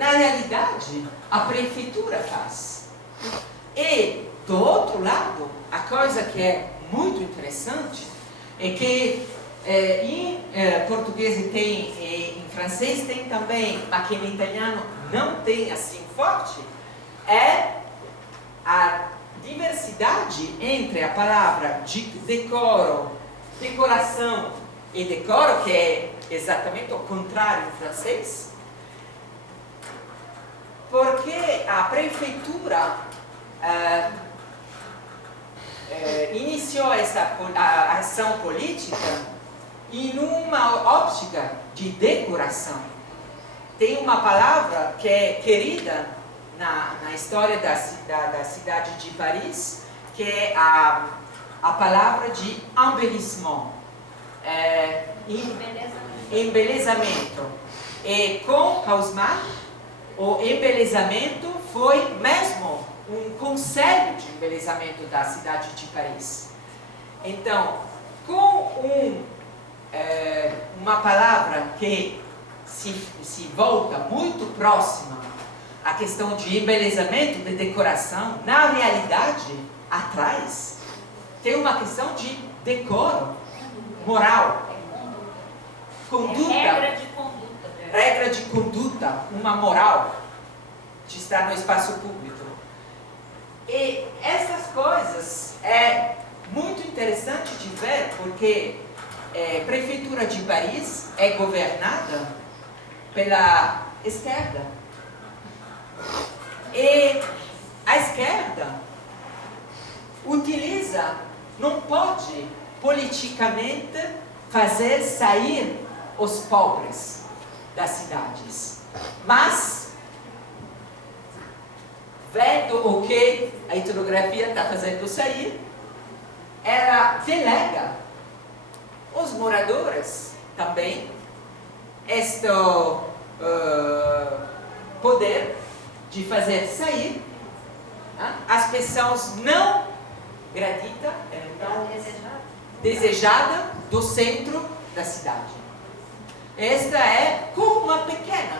na realidade, a prefeitura faz. E, do outro lado, a coisa que é muito interessante é que em português tem, em francês tem também, mas que em italiano não tem assim forte, é a diversidade entre a palavra de decoro, decoração e decoro, que é exatamente o contrário em francês, porque a prefeitura iniciou essa ação política em uma óptica de decoração. Tem uma palavra que é querida na história da cidade de Paris, que é a palavra de embellissement, embelezamento. E com Haussmann, o embelezamento foi mesmo um conselho de embelezamento da cidade de Paris. Então, com uma palavra que se volta muito próxima à questão de embelezamento, de decoração, na realidade, atrás, tem uma questão de decoro, moral, conduta, regra de conduta, uma moral de estar no espaço público. E essas coisas é muito interessante de ver, porque a Prefeitura de Paris é governada pela esquerda. E a esquerda utiliza, não pode politicamente fazer sair os pobres das cidades, mas vendo o que a etnografia está fazendo sair, ela delega os moradores também este poder de fazer sair as pessoas não gratuitas, não desejadas do centro da cidade. Esta é como uma pequena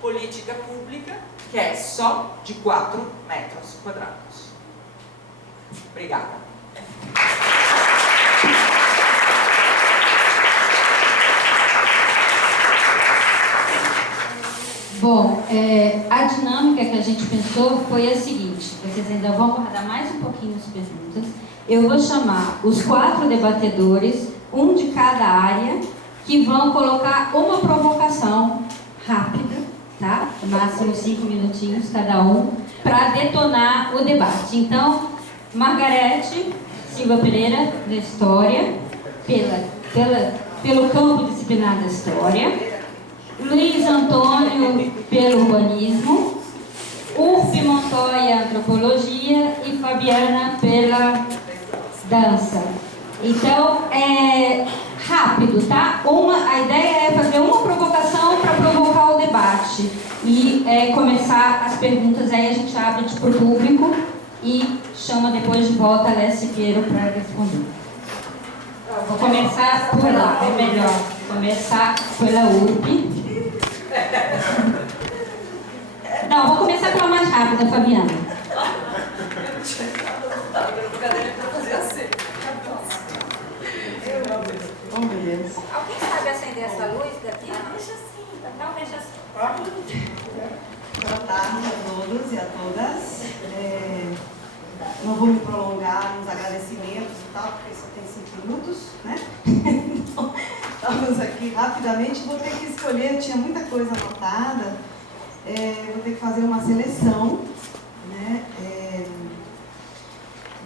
política pública que é só de 4 metros quadrados. Obrigada. Bom, a dinâmica que a gente pensou foi a seguinte: vocês ainda vão guardar mais um pouquinho as perguntas. Eu vou chamar os 4 debatedores, um de cada área, que vão colocar uma provocação rápida, tá? Máximo 5 minutinhos cada um, para detonar o debate. Então, Margarete Silva Pereira, da História, pelo campo disciplinar da História. Luiz Antônio, pelo Urbanismo. Urfi Montoya, Antropologia. E Fabiana, pela Dança. Então, rápido, tá? A ideia é fazer uma provocação para provocar o debate e começar as perguntas. Aí a gente abre para o público e chama depois de volta a Lécia Siqueiro para responder. Vou começar por lá, é melhor começar pela URP. Não, vou começar pela mais rápida, Fabiana. Alguém sabe acender essa luz daqui? Deixa assim. Não, deixa assim. Boa tarde a todos e a todas. Não vou me prolongar nos agradecimentos e tal, porque só tem 5 minutos, né? Então, estamos aqui rapidamente. Vou ter que escolher, tinha muita coisa anotada. Vou ter que fazer uma seleção, né?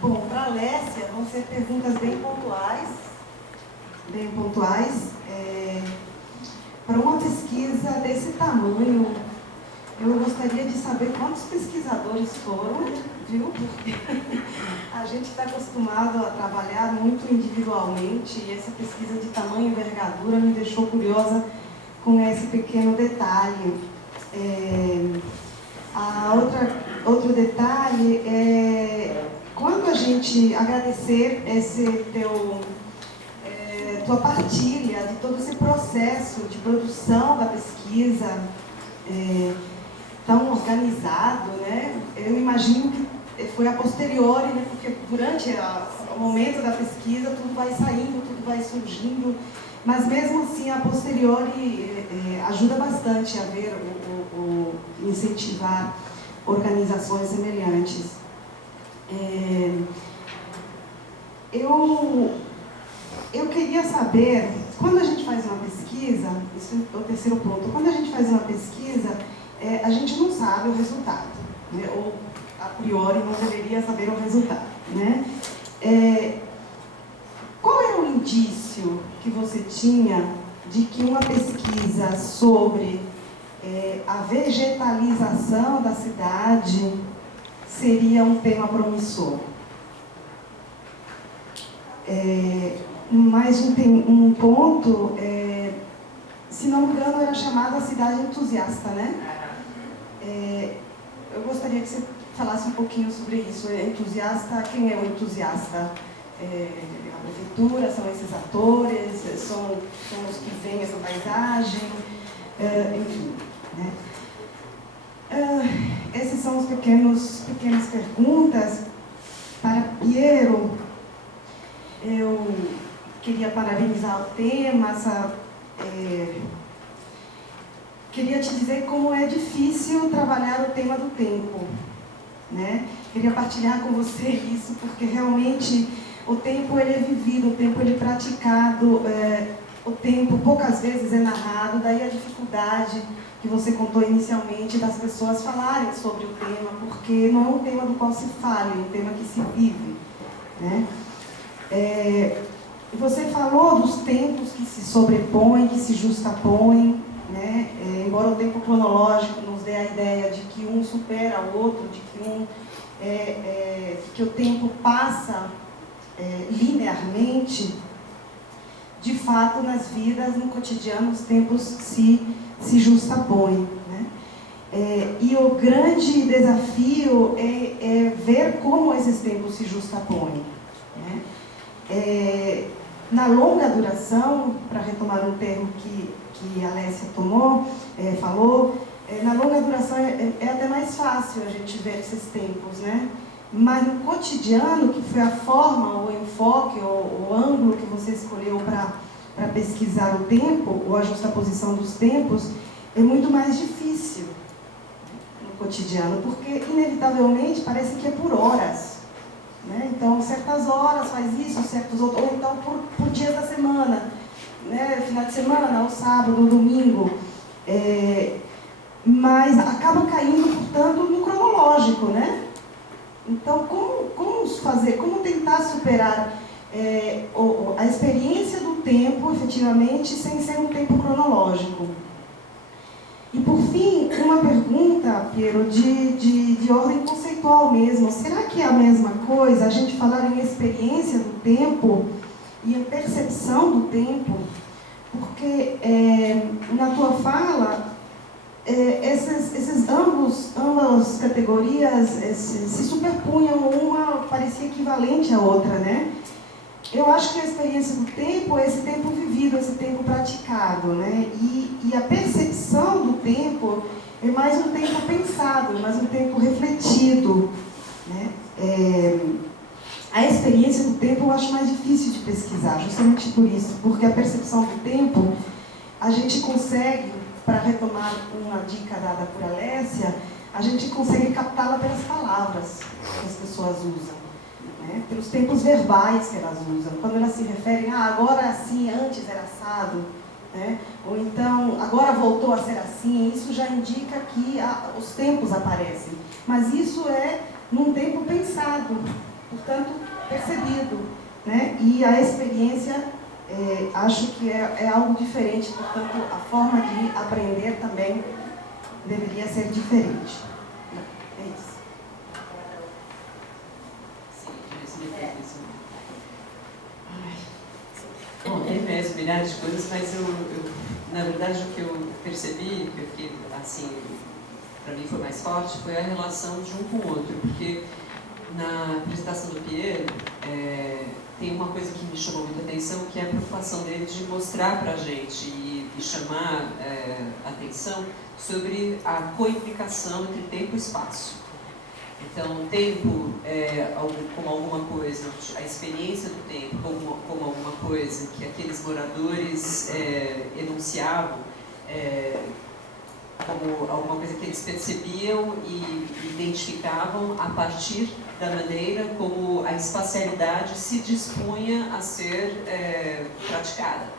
Bom, para a Lécia, vão ser perguntas bem pontuais. Para uma pesquisa desse tamanho, eu gostaria de saber quantos pesquisadores foram, viu? Porque a gente está acostumado a trabalhar muito individualmente e essa pesquisa de tamanho e envergadura me deixou curiosa com esse pequeno detalhe. Outro detalhe é quando a gente agradecer tua partilha de todo esse processo de produção da pesquisa, tão organizado, né? Eu imagino que foi a posteriori, né? Porque durante o momento da pesquisa tudo vai saindo, tudo vai surgindo, mas mesmo assim a posteriori ajuda bastante a ver incentivar organizações semelhantes. Eu queria saber, quando a gente faz uma pesquisa, isso é o terceiro ponto, quando a gente faz uma pesquisa, a gente não sabe o resultado, né? Ou a priori não deveria saber o resultado, né? Qual era o indício que você tinha de que uma pesquisa sobre a vegetalização da cidade seria um tema promissor? Mais um ponto, se não me engano, era chamada Cidade Entusiasta, né? Eu gostaria que você falasse um pouquinho sobre isso. Entusiasta, quem é o entusiasta? A prefeitura, são esses atores, são os que veem essa paisagem, enfim, né? Essas são as pequenas perguntas. Para Piero, eu queria parabenizar o tema, queria te dizer como é difícil trabalhar o tema do tempo, né? Queria partilhar com você isso, porque realmente o tempo ele é vivido, o tempo ele é praticado, o tempo poucas vezes é narrado, daí a dificuldade que você contou inicialmente das pessoas falarem sobre o tema, porque não é um tema do qual se fala, é um tema que se vive, né? Você falou dos tempos que se sobrepõem, que se justapõem, né? Embora o tempo cronológico nos dê a ideia de que um supera o outro, de que que o tempo passa linearmente, de fato, nas vidas, no cotidiano, os tempos se justapõem, né? E o grande desafio é ver como esses tempos se justapõem, né? Na longa duração, para retomar um termo que a Alessia falou, na longa duração é até mais fácil a gente ver esses tempos, né? Mas no cotidiano, que foi a forma, o enfoque, o ângulo que você escolheu para pesquisar o tempo, ou a justaposição dos tempos, é muito mais difícil no cotidiano, porque inevitavelmente parece que é por horas, né? Então, certas horas faz isso, certos outros, ou então por dias da semana, né? Final de semana, ou sábado, ou domingo, mas acaba caindo, portanto, no cronológico, né? Então, como tentar superar a experiência do tempo, efetivamente, sem ser um tempo cronológico? E, por fim, uma pergunta, Piero, de ordem conceitual mesmo. Será que é a mesma coisa a gente falar em experiência do tempo e em percepção do tempo? Porque, na tua fala, ambas categorias se superpunham, uma parecia equivalente à outra, né? Eu acho que a experiência do tempo é esse tempo vivido, esse tempo praticado, né? E a percepção do tempo é mais um tempo pensado, mais um tempo refletido, né? A experiência do tempo eu acho mais difícil de pesquisar, justamente por isso, porque a percepção do tempo a gente consegue, para retomar uma dica dada por Alessia, a gente consegue captá-la pelas palavras que as pessoas usam, né? Pelos tempos verbais que elas usam. Quando elas se referem, agora é assim, antes era assado, né? Ou então, agora voltou a ser assim, isso já indica que os tempos aparecem. Mas isso é num tempo pensado, portanto, percebido, né? E a experiência... acho que é algo diferente, portanto, a forma de aprender também deveria ser diferente. É isso. Bom, tem mesmo milhares de coisas, mas na verdade, o que eu percebi, que eu fiquei, assim, para mim foi mais forte, foi a relação de um com o outro, porque na apresentação do Piero, tem uma coisa que me chamou muita atenção, que é a preocupação dele de mostrar para a gente, e e chamar atenção sobre a coimplicação entre tempo e espaço. Então, o tempo como alguma coisa, a experiência do tempo como alguma coisa que aqueles moradores enunciavam como alguma coisa que eles percebiam e identificavam a partir da maneira como a espacialidade se dispunha a ser praticada.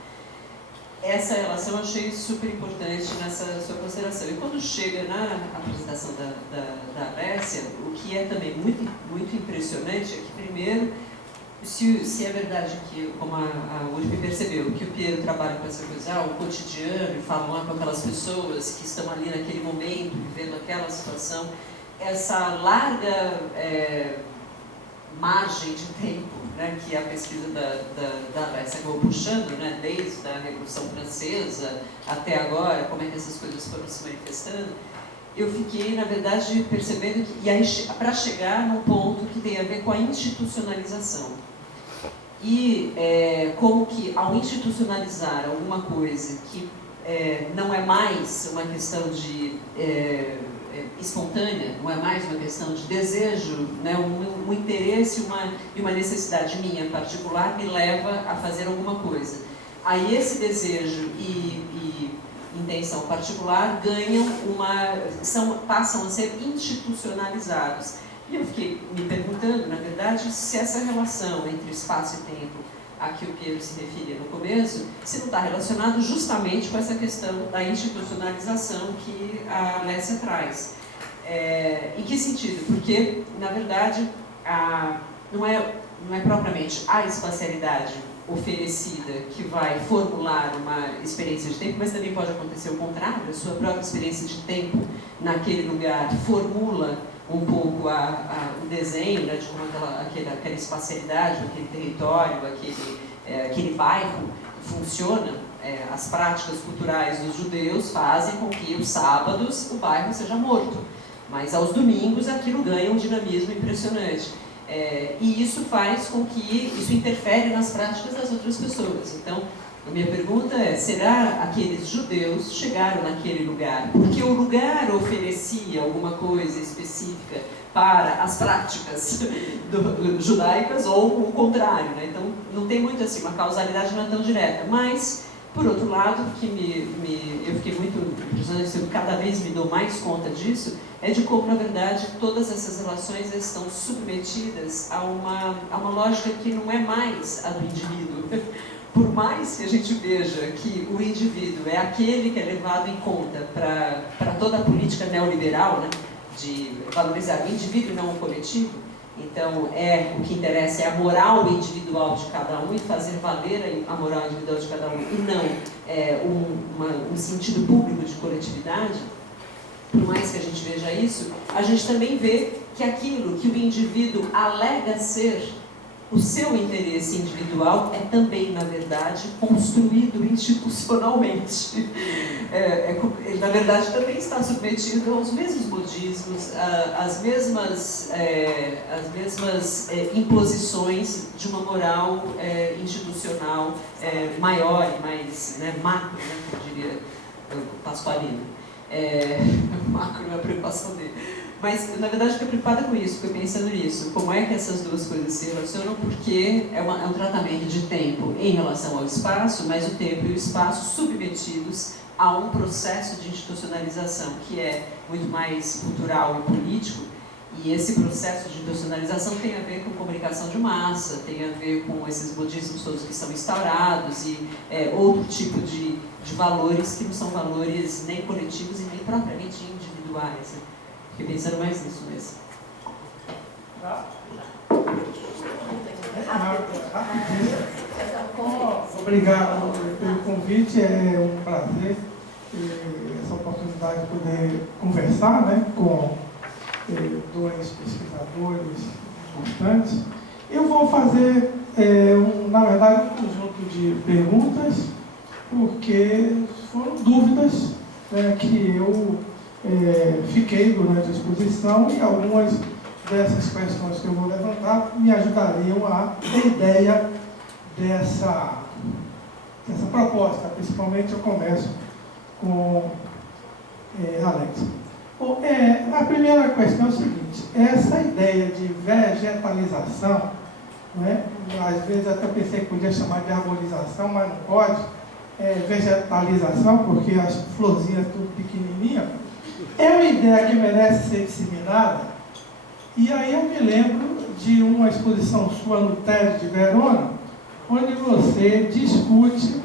Essa relação eu achei super importante nessa sua consideração. E quando chega na apresentação da Alessia, o que é também muito impressionante é que, primeiro, se é verdade que, como a URP percebeu, que o Piero trabalha com essa coisa, o cotidiano, e falam lá com aquelas pessoas que estão ali naquele momento, vivendo aquela situação, essa larga margem de tempo, né, que a pesquisa da Alessia acabou puxando, né, desde a Revolução Francesa até agora, como é que essas coisas foram se manifestando, eu fiquei, na verdade, percebendo que, e aí, para chegar num ponto que tem a ver com a institucionalização. E como que, ao institucionalizar alguma coisa que não é mais uma questão de espontânea, não é mais uma questão de desejo, né, um interesse e uma necessidade minha particular me leva a fazer alguma coisa. Aí esse desejo e intenção particular ganham passam a ser institucionalizados. E eu fiquei me perguntando, na verdade, se essa relação entre espaço e tempo a que o Piero se referia no começo, se não está relacionado justamente com essa questão da institucionalização que a Alessia traz. Em que sentido? Porque, na verdade, não é propriamente a espacialidade oferecida que vai formular uma experiência de tempo, mas também pode acontecer o contrário, a sua própria experiência de tempo naquele lugar formula um pouco o desenho, né, de como aquela espacialidade, aquele território, aquele bairro funciona. As práticas culturais dos judeus fazem com que os sábados o bairro seja morto, mas aos domingos aquilo ganha um dinamismo impressionante. E isso faz com que isso interfere nas práticas das outras pessoas. Então, a minha pergunta é, será aqueles judeus chegaram naquele lugar porque o lugar oferecia alguma coisa específica para as práticas judaicas ou o contrário, né? Então, não tem muito assim, uma causalidade não é tão direta, mas, por outro lado, que eu fiquei muito impressionante, eu cada vez me dou mais conta disso, é de como, na verdade, todas essas relações estão submetidas a uma lógica que não é mais a do indivíduo. Por mais que a gente veja que o indivíduo é aquele que é levado em conta para toda a política neoliberal, né, de valorizar o indivíduo e não o coletivo, então o que interessa é a moral individual de cada um e fazer valer a moral individual de cada um e não um sentido público de coletividade. Por mais que a gente veja isso, a gente também vê que aquilo que o indivíduo alega ser o seu interesse individual é também, na verdade, construído institucionalmente. Ele, na verdade, também está submetido aos mesmos modismos, às mesmas imposições de uma moral institucional maior e mais macro, né, como diria o Pasqualino. Macro é a preocupação dele. Mas, na verdade, eu fiquei preocupada com isso, fiquei pensando nisso. Como é que essas duas coisas se relacionam? Porque é um tratamento de tempo em relação ao espaço, mas o tempo e o espaço submetidos a um processo de institucionalização que é muito mais cultural e político. E esse processo de institucionalização tem a ver com comunicação de massa, tem a ver com esses modismos todos que são instaurados e outro tipo de valores que não são valores nem coletivos e nem propriamente individuais, né? Fiquei pensando mais nisso mesmo. Obrigado pelo convite, é um prazer essa oportunidade de poder conversar, né, com dois pesquisadores importantes. Eu vou fazer, na verdade, um conjunto de perguntas, porque foram dúvidas, né, que eu fiquei durante a exposição e algumas dessas questões que eu vou levantar me ajudariam a ter ideia dessa essa proposta. Principalmente eu começo com Alex. Bom, a primeira questão é o seguinte: essa ideia de vegetalização, né, às vezes até pensei que podia chamar de arborização, mas não pode, vegetalização, porque as florzinhas tudo pequenininha, é uma ideia que merece ser disseminada. E aí eu me lembro de uma exposição sua no TED de Verona, onde você discute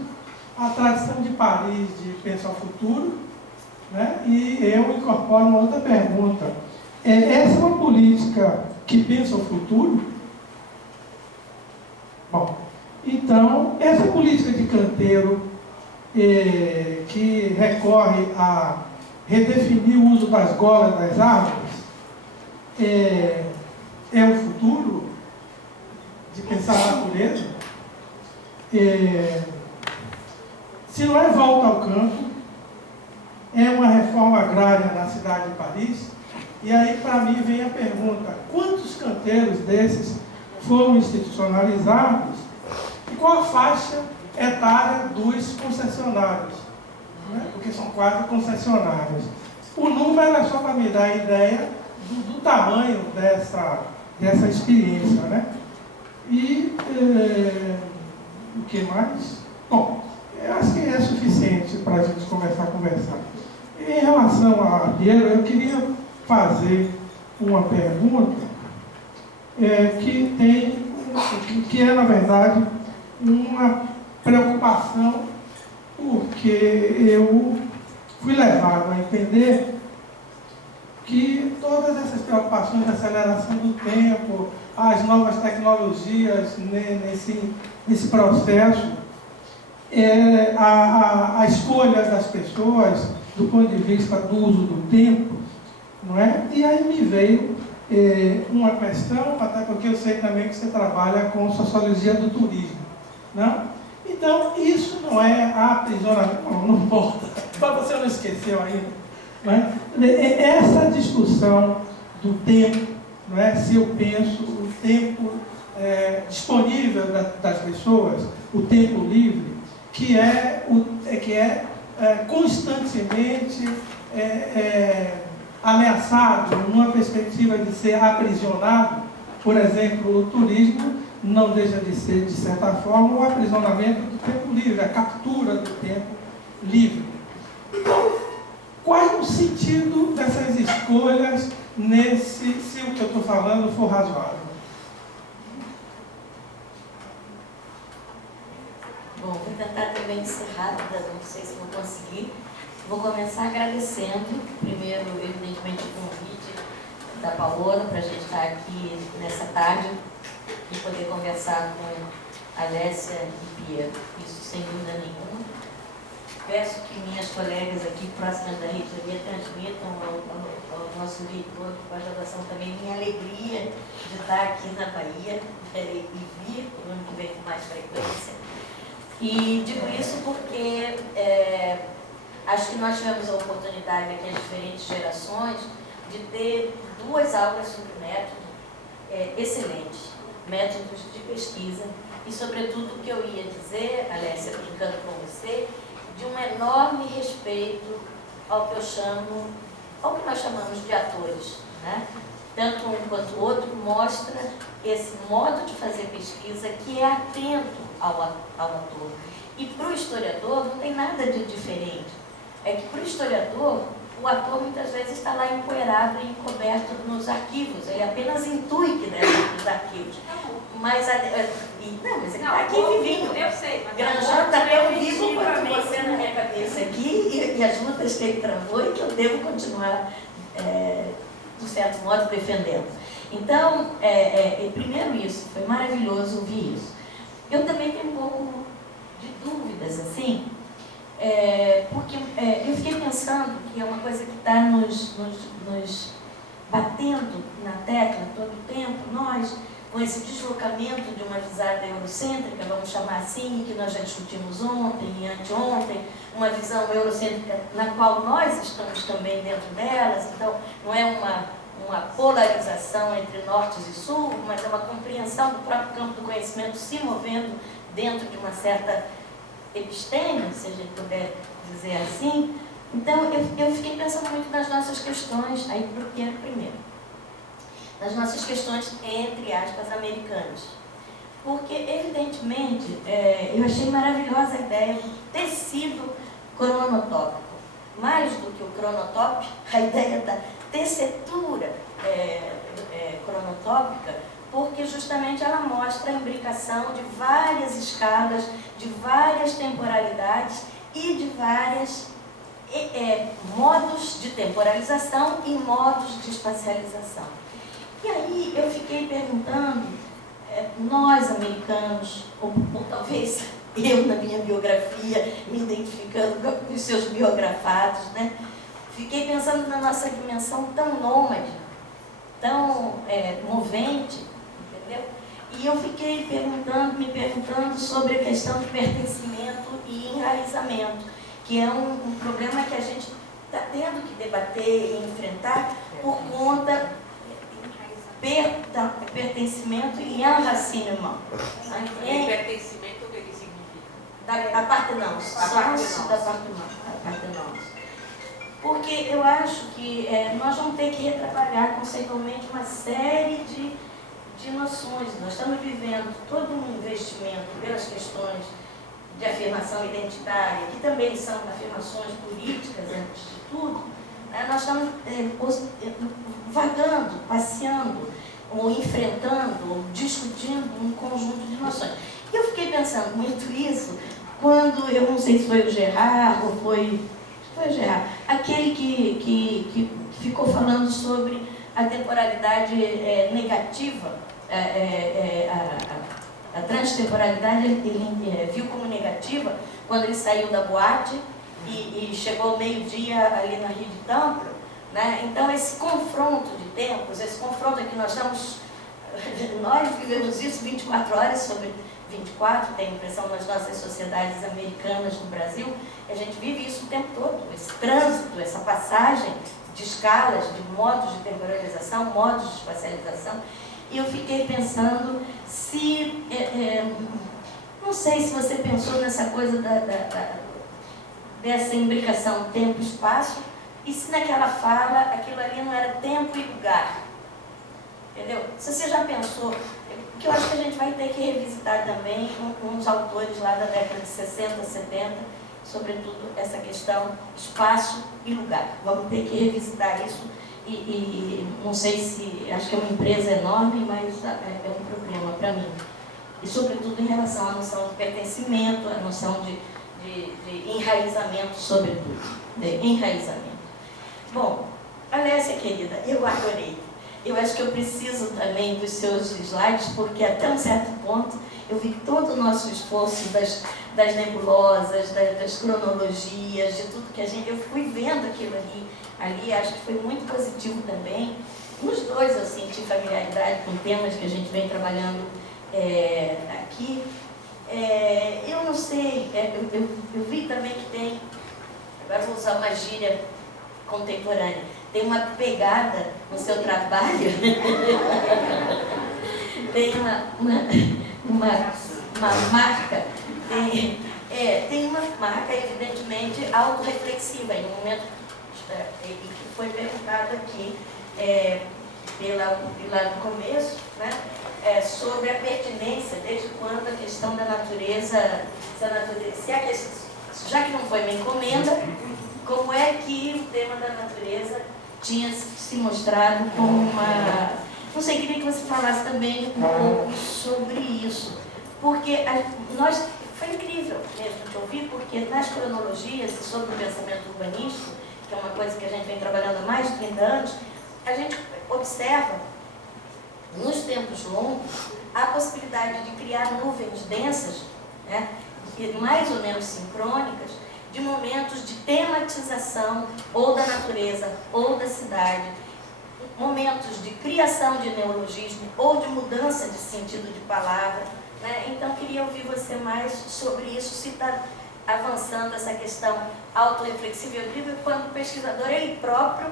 a tradição de Paris de Pensa ao Futuro, né? E eu incorporo uma outra pergunta. Essa é uma política que pensa o futuro? Bom, então, essa política de canteiro que recorre a redefinir o uso das golas das árvores é o futuro de pensar a natureza? Se não é volta ao campo, é uma reforma agrária na cidade de Paris. E aí, para mim, vem a pergunta: quantos canteiros desses foram institucionalizados e qual a faixa etária dos concessionários? Né? Porque são 4 concessionários. O número é só para me dar a ideia do tamanho dessa experiência. Né? E o que mais? Bom, eu acho que é suficiente para a gente conversar. Em relação a Piero, eu queria fazer uma pergunta que é, na verdade, uma preocupação, porque eu fui levado a entender que todas essas preocupações de aceleração do tempo, as novas tecnologias nesse processo, a escolha das pessoas do ponto de vista do uso do tempo, não é? E aí me veio uma questão, até porque eu sei também que você trabalha com sociologia do turismo, não? Então, isso não é aprisionamento, não importa, para você não esqueceu ainda, não é? Essa discussão do tempo, não é? Se eu penso o tempo disponível das pessoas, o tempo livre, que é constantemente ameaçado numa perspectiva de ser aprisionado. Por exemplo, o turismo não deixa de ser, de certa forma, o aprisionamento do tempo livre, a captura do tempo livre. Então, qual é o sentido dessas escolhas se o que eu estou falando for razoável? Bom, vou tentar também ser rápida, não sei se vou conseguir. Vou começar agradecendo, primeiro, evidentemente, o convite da Paola para a gente estar aqui nessa tarde e poder conversar com Alessia e Piero, isso sem dúvida nenhuma. Peço que minhas colegas aqui próximas da reitoria transmitam ao nosso reitor de pós-graduação também minha alegria de estar aqui na Bahia e vir no ano que vem com mais frequência. E digo isso porque acho que nós tivemos a oportunidade aqui, as diferentes gerações, de ter 2 aulas sobre método excelentes, métodos de pesquisa, e sobretudo o que eu ia dizer, Alessia, brincando com você, de um enorme respeito ao que nós chamamos de atores, né? Tanto um quanto o outro mostra esse modo de fazer pesquisa que é atento ao ator. E para o historiador não tem nada de diferente. É que para o historiador, o ator muitas vezes está lá empoeirado e encoberto nos arquivos. Ele apenas intui que deve ir nos arquivos. Mas ele está aqui vivinho. Eu sei. Granjão está tão vivo quanto você na minha cabeça aqui e as lutas que ele travou e que eu devo continuar, de certo modo, defendendo. Então, primeiro isso, foi maravilhoso ouvir isso. Eu também tenho um pouco de dúvidas, assim, porque eu fiquei pensando que é uma coisa que está nos batendo na tecla todo o tempo, nós, com esse deslocamento de uma visão eurocêntrica, vamos chamar assim, que nós já discutimos ontem e anteontem, uma visão eurocêntrica na qual nós estamos também dentro delas, então não é uma polarização entre nortes e sul, mas é uma compreensão do próprio campo do conhecimento se movendo dentro de uma certa episteme, se a gente puder dizer assim. Então, eu fiquei pensando muito nas nossas questões, aí primeiro, nas nossas questões, entre aspas, americanas. Porque, evidentemente, eu achei maravilhosa a ideia do tecido cronotópico. Mais do que o cronotópico, a ideia da tessitura cronotópica, porque justamente ela mostra a imbricação de várias escalas, de várias temporalidades e de vários modos de temporalização e modos de espacialização. E aí eu fiquei perguntando, nós americanos, ou talvez eu na minha biografia, me identificando com os seus biografados, né? Fiquei pensando na nossa dimensão tão nômade, tão movente, entendeu? E eu fiquei me perguntando sobre a questão de pertencimento e enraizamento, que é um problema que a gente está tendo que debater e enfrentar por conta pertencimento e enracinement. Pertencimento, o que significa? Apartenance. Porque eu acho que nós vamos ter que retrabalhar conceitualmente uma série de noções. Nós estamos vivendo todo um investimento pelas questões de afirmação identitária, que também são afirmações políticas, antes de tudo. Nós estamos vagando, passeando, ou enfrentando, ou discutindo um conjunto de noções. E eu fiquei pensando muito isso quando, eu não sei se foi o Gerard, ou foi o Gerard, aquele que ficou falando sobre a temporalidade negativa, a transtemporalidade ele viu como negativa quando ele saiu da boate e chegou ao meio-dia ali na Rio de Tampere, né? Então esse confronto de tempos, esse confronto que nós vivemos isso 24 horas sobre 24, tenho a impressão nas nossas sociedades americanas no Brasil, a gente vive isso o tempo todo, esse trânsito, essa passagem de escalas, de modos de temporalização, modos de espacialização. E eu fiquei pensando se, não sei se você pensou nessa coisa dessa imbricação tempo-espaço, e se naquela fala aquilo ali não era tempo e lugar. Entendeu? Se você já pensou, que eu acho que a gente vai ter que revisitar também uns autores lá da década de 60, 70, sobretudo essa questão espaço e lugar. Vamos ter que revisitar isso. E não sei se, acho que é uma empresa enorme, mas é um problema para mim. E sobretudo em relação à noção de pertencimento, à noção de enraizamento, sobretudo. De enraizamento. Bom, Alessia, querida, eu adorei. Eu acho que eu preciso também dos seus slides, porque até um certo ponto eu vi todo o nosso esforço das nebulosas, das cronologias, de tudo que eu fui vendo aquilo ali, acho que foi muito positivo também. Nos dois eu senti familiaridade com temas que a gente vem trabalhando aqui. Eu não sei, eu vi também que tem, agora vou usar uma gíria contemporânea, tem uma pegada no seu trabalho, tem uma marca, tem uma marca evidentemente autorreflexiva, em um momento que foi perguntado aqui lá no começo, né, sobre a pertinência, desde quando a questão da natureza, já que não foi uma encomenda, como é que o tema da natureza tinha se mostrado como uma... Não sei, queria que você falasse também um pouco sobre isso, porque foi incrível mesmo te ouvir, porque nas cronologias sobre o pensamento urbanístico, que é uma coisa que a gente vem trabalhando há mais de 30 anos, a gente observa, nos tempos longos, a possibilidade de criar nuvens densas, né, mais ou menos sincrônicas, de momentos de tematização ou da natureza ou da cidade, momentos de criação de neologismo ou de mudança de sentido de palavra, né? Então, queria ouvir você mais sobre isso, se está avançando essa questão autorreflexiva. Eu digo que quando o pesquisador, ele próprio,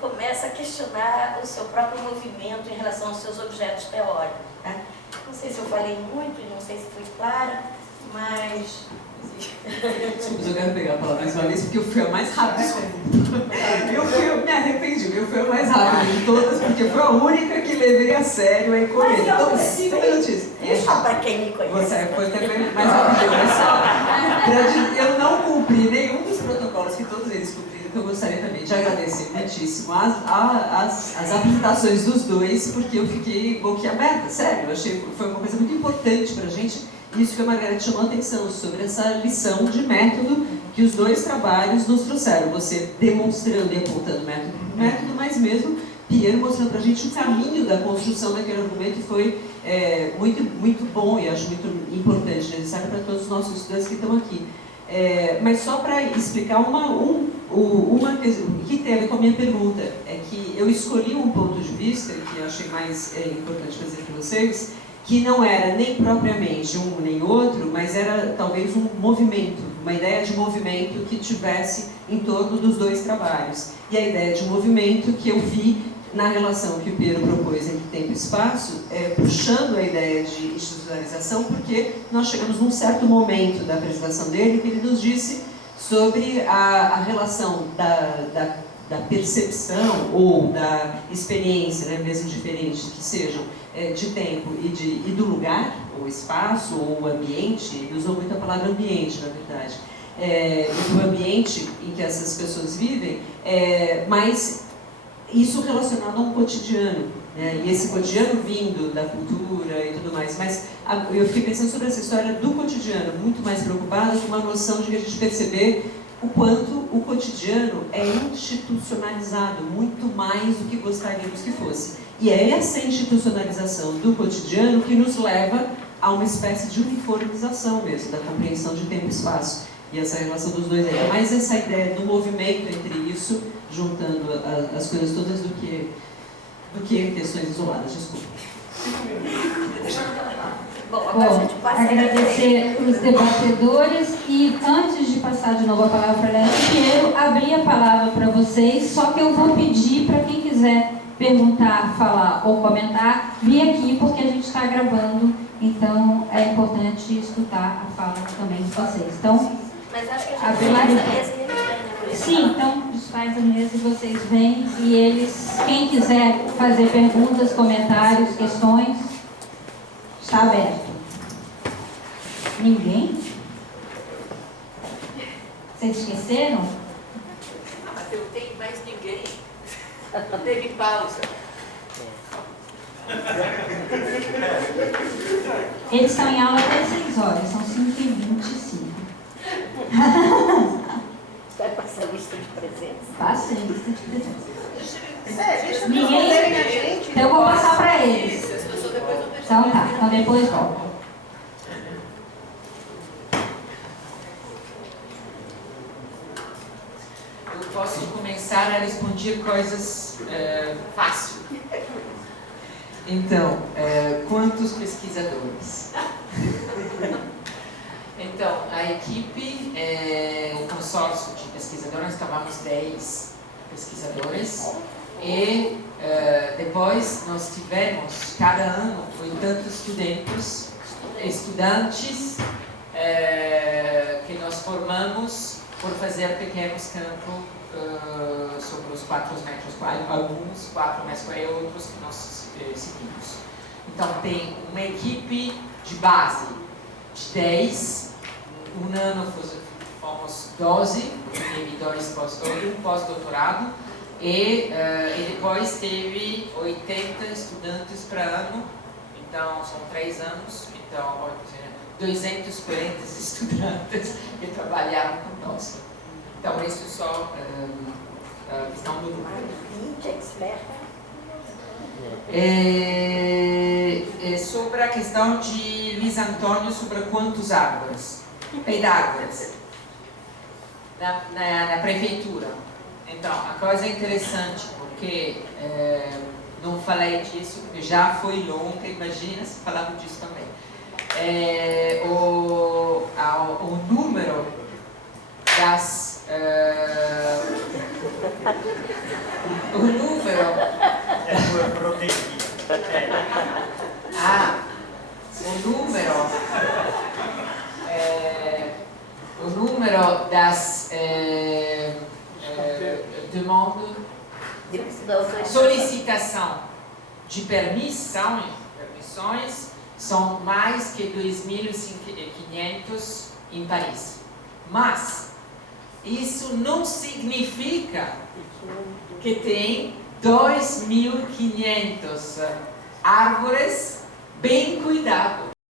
começa a questionar o seu próprio movimento em relação aos seus objetos teóricos, né? Não sei se eu falei muito e não sei se fui clara, mas... Desculpa, eu quero pegar a palavra mais uma vez, porque eu fui a mais rápida. Eu me arrependi, eu fui a mais rápida de todas, porque foi a única que levei a sério a encomenda. Então, 5 minutinhos. Só para quem me conhece. Você foi também mais rápido, mas eu não cumpri nenhum dos protocolos que todos eles cumpriram, então eu gostaria também de agradecer muitíssimo as apresentações dos dois, porque eu fiquei boquiaberta, sério, eu achei que foi uma coisa muito importante pra gente. Isso que a Margareth chamou a atenção, sobre essa lição de método que os dois trabalhos nos trouxeram. Você demonstrando e apontando método, mas mesmo Piero mostrando para a gente o caminho da construção daquele argumento, e foi muito, muito bom e acho muito importante, necessário para todos os nossos estudantes que estão aqui. Mas só para explicar uma coisa que tem a ver com a minha pergunta, é que eu escolhi um ponto de vista que eu achei mais importante fazer para vocês, que não era nem propriamente um nem outro, mas era talvez um movimento, uma ideia de movimento que tivesse em torno dos dois trabalhos. E a ideia de movimento que eu vi na relação que o Piero propôs entre tempo e espaço, puxando a ideia de institucionalização, porque nós chegamos num certo momento da apresentação dele que ele nos disse sobre a relação da percepção ou da experiência, né, mesmo diferentes que sejam, de tempo e do lugar, ou espaço, ou ambiente. Ele usou muito a palavra ambiente, na verdade, do ambiente em que essas pessoas vivem, mas isso relacionado a um cotidiano, né? E esse cotidiano vindo da cultura e tudo mais. Mas eu fiquei pensando sobre essa história do cotidiano, muito mais preocupada com uma noção de a gente perceber o quanto o cotidiano é institucionalizado, muito mais do que gostaríamos que fosse. E é essa institucionalização do cotidiano que nos leva a uma espécie de uniformização mesmo, da compreensão de tempo e espaço. E essa relação dos dois é mais essa ideia do movimento entre isso, juntando as coisas todas, do que questões isoladas. Desculpa. Bom, agora a gente passa agradecer os debatedores e, antes de passar de novo a palavra para a Léa Piero, abrir a palavra para vocês, só que eu vou pedir para quem quiser perguntar, falar ou comentar, vir aqui, porque a gente está gravando, então é importante escutar a fala também de vocês. Então, mas acho que a gente faz a mesa e eles vêm, né? sim, então desfaz a mesa e vocês vêm, e eles, quem quiser fazer perguntas, comentários, questões, está aberto. Ninguém? Vocês esqueceram? Mas eu tenho mais ninguém. Não teve pausa. Eles estão em aula até 6 horas, são 5h25. Vai passar a lista de presença? Passa a lista de presença. Deixa Ninguém? responderem a gente. Então eu vou passar para eles. Então tá, então depois volta. Eu posso começar a responder coisas fácil. Então, quantos pesquisadores? Então, a equipe, o consórcio de pesquisadores, nós estávamos 10 pesquisadores e depois nós tivemos, cada ano, 80 estudantes que nós formamos por fazer pequenos campos sobre os 4 metros, alguns 4 metros, e outros que nós seguimos. Então, tem uma equipe de base de 10, um ano fomos 12, teve um pós-doutorado, e depois teve 80 estudantes para ano, então são 3 anos, então 240 estudantes que trabalharam conosco. Então, isso só questão do número. 20 expertos. Sobre a questão de Luiz Antônio, sobre quantos árvores, pedágoras, na prefeitura. Então, a coisa é interessante, porque não falei disso, porque já foi longa, imagina se falava disso também. O número das... o número... o número das solicitação de permissões são mais que 2.500 em Paris. Mas isso não significa que tem 2.500 árvores bem cuidadas.